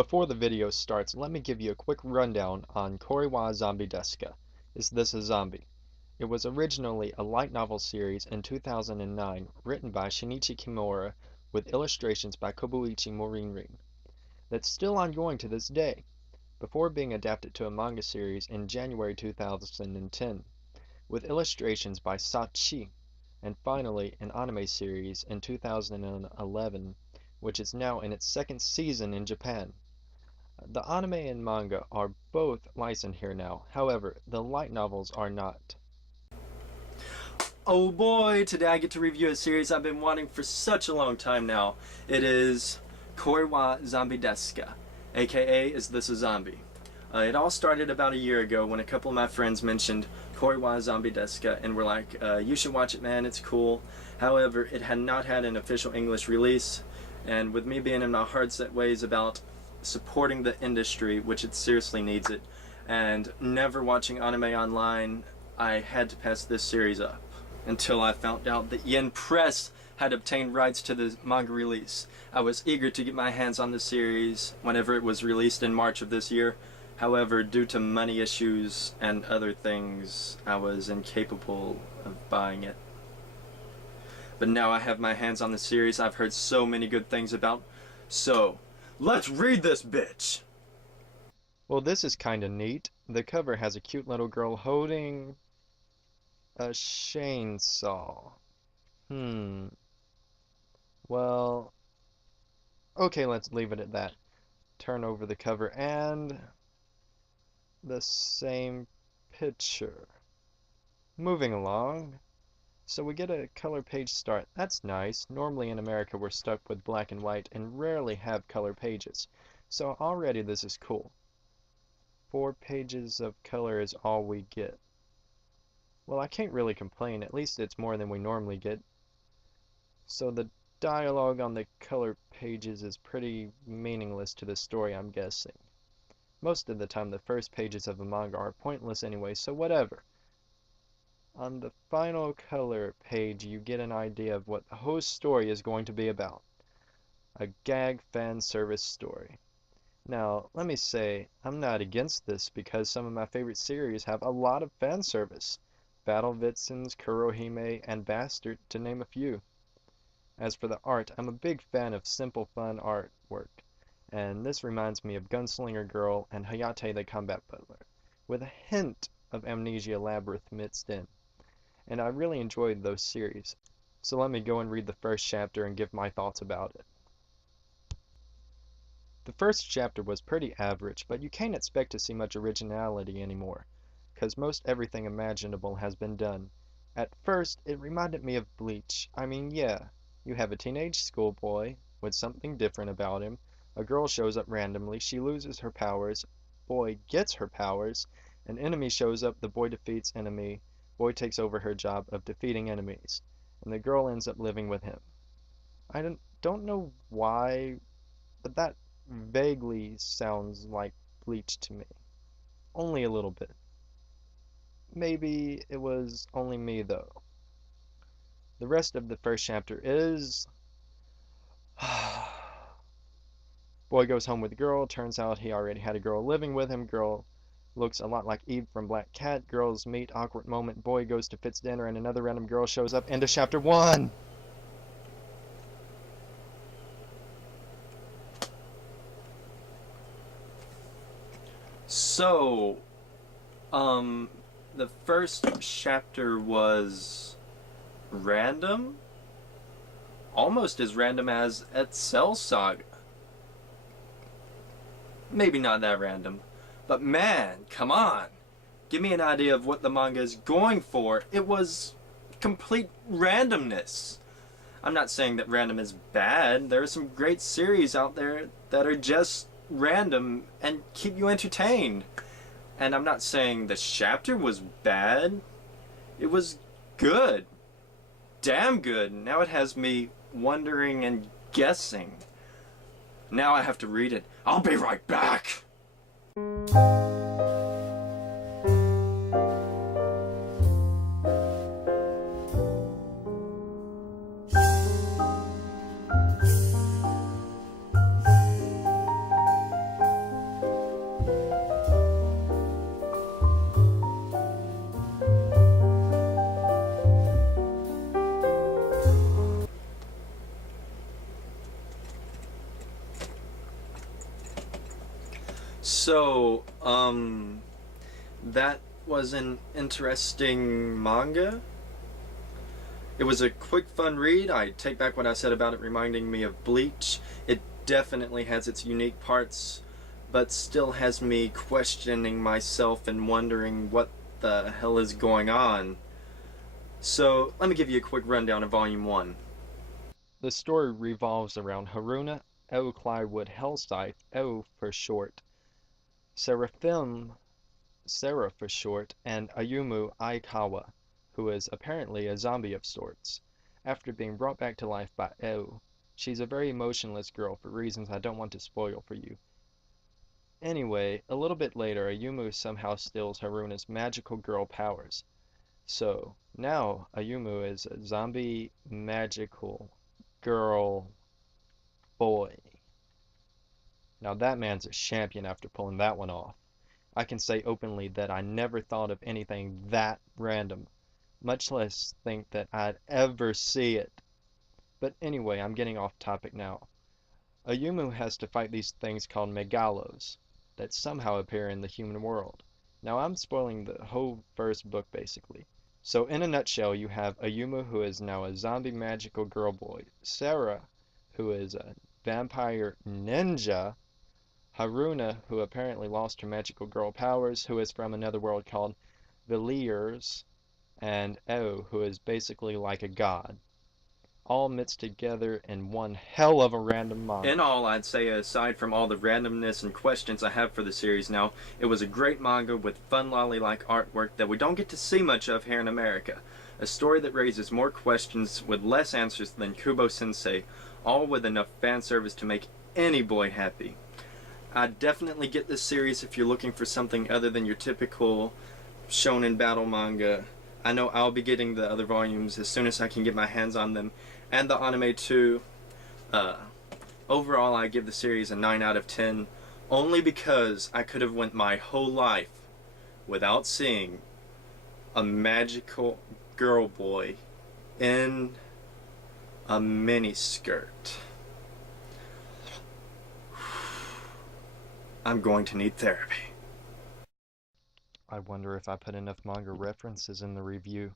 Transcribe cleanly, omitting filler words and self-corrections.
Before the video starts, let me give you a quick rundown on Kore wa Zombie Desu Ka? Is This a Zombie? It was originally a light novel series in 2009 written by Shinichi Kimura with illustrations by Kobuichi Morinrin that's still ongoing to this day, before being adapted to a manga series in January 2010 with illustrations by Sachi, and finally an anime series in 2011, which is now in its second season in Japan. The anime and manga are both licensed here now, however, the light novels are not. Oh boy, today I get to review a series I've been wanting for such a long time now. It is Kore wa Zombie Desu Ka, aka Is This a Zombie? It all started about a year ago when a couple of my friends mentioned Kore wa Zombie Desu Ka and were like, you should watch it, man, it's cool. However, it had not had an official English release, and with me being in my hard set ways about supporting the industry, which it seriously needs it, and never watching anime online, I had to pass this series up until I found out that Yen Press had obtained rights to the manga release. I was eager to get my hands on the series whenever it was released in March of this year. However, due to money issues and other things, I was incapable of buying it. But now I have my hands on the series I've heard so many good things about. So, let's read this bitch! Well, this is kinda neat. The cover has a cute little girl holding a chainsaw. Well, okay, let's leave it at that. Turn over the cover and the same picture. Moving along. So we get a color page start. That's nice. Normally in America we're stuck with black and white and rarely have color pages. So already this is cool. 4 pages of color is all we get. Well, I can't really complain, at least it's more than we normally get. So the dialogue on the color pages is pretty meaningless to the story, I'm guessing. Most of the time the first pages of a manga are pointless anyway, so whatever. On the final color page you get an idea of what the whole story is going to be about. A gag fan service story. Now, let me say, I'm not against this because some of my favorite series have a lot of fan service. Battle Vixens, Kurohime, and Bastard, to name a few. As for the art, I'm a big fan of simple, fun artwork, and this reminds me of Gunslinger Girl and Hayate the Combat Butler, with a hint of Amnesia Labyrinth mixed in. And I really enjoyed those series, so let me go and read the first chapter and give my thoughts about it. The first chapter was pretty average, but you can't expect to see much originality anymore, because most everything imaginable has been done. At first, it reminded me of Bleach. I mean, yeah, you have a teenage schoolboy with something different about him, a girl shows up randomly, she loses her powers, boy gets her powers, an enemy shows up, the boy defeats enemy, boy takes over her job of defeating enemies, and the girl ends up living with him. I don't know why, but that vaguely sounds like Bleach to me. Only a little bit. Maybe it was only me, though. The rest of the first chapter is... Boy goes home with girl, turns out he already had a girl living with him, girl looks a lot like Eve from Black Cat, girls meet, awkward moment, boy goes to Fitz dinner and another random girl shows up, end of chapter 1! So, the first chapter was random? Almost as random as Etzel Saga. Maybe not that random, but man, come on! Give me an idea of what the manga is going for. It was complete randomness. I'm not saying that random is bad. There are some great series out there that are just random and keep you entertained. And I'm not saying the chapter was bad. It was good. Damn good. Now it has me wondering and guessing. Now I have to read it. I'll be right back! So, that was an interesting manga. It was a quick, fun read. I take back what I said about it reminding me of Bleach. It definitely has its unique parts, but still has me questioning myself and wondering what the hell is going on. So, let me give you a quick rundown of Volume 1. The story revolves around Haruna, O. Clywood Hellscythe, O for short, Seraphim, Sarah for short, and Ayumu Aikawa, who is apparently a zombie of sorts. After being brought back to life by O, she's a very emotionless girl for reasons I don't want to spoil for you. Anyway, a little bit later, Ayumu somehow steals Haruna's magical girl powers. So, now Ayumu is a zombie magical girl boy. Now that man's a champion after pulling that one off. I can say openly that I never thought of anything that random, much less think that I'd ever see it. But anyway, I'm getting off topic now. Ayumu has to fight these things called megalos that somehow appear in the human world. Now I'm spoiling the whole first book basically. So in a nutshell, you have Ayumu who is now a zombie magical girl boy, Sarah who is a vampire ninja, Haruna who apparently lost her magical girl powers, who is from another world called Villiers, and O who is basically like a god, all mixed together in one hell of a random manga. In all, I'd say aside from all the randomness and questions I have for the series now, it was a great manga with fun lolly-like artwork that we don't get to see much of here in America. A story that raises more questions with less answers than Kubo Sensei, all with enough fan service to make any boy happy. I'd definitely get this series if you're looking for something other than your typical shonen battle manga. I know I'll be getting the other volumes as soon as I can get my hands on them, and the anime too. Overall, I give the series a 9 out of 10, only because I could have went my whole life without seeing a magical girl boy in a miniskirt. I'm going to need therapy. I wonder if I put enough manga references in the review.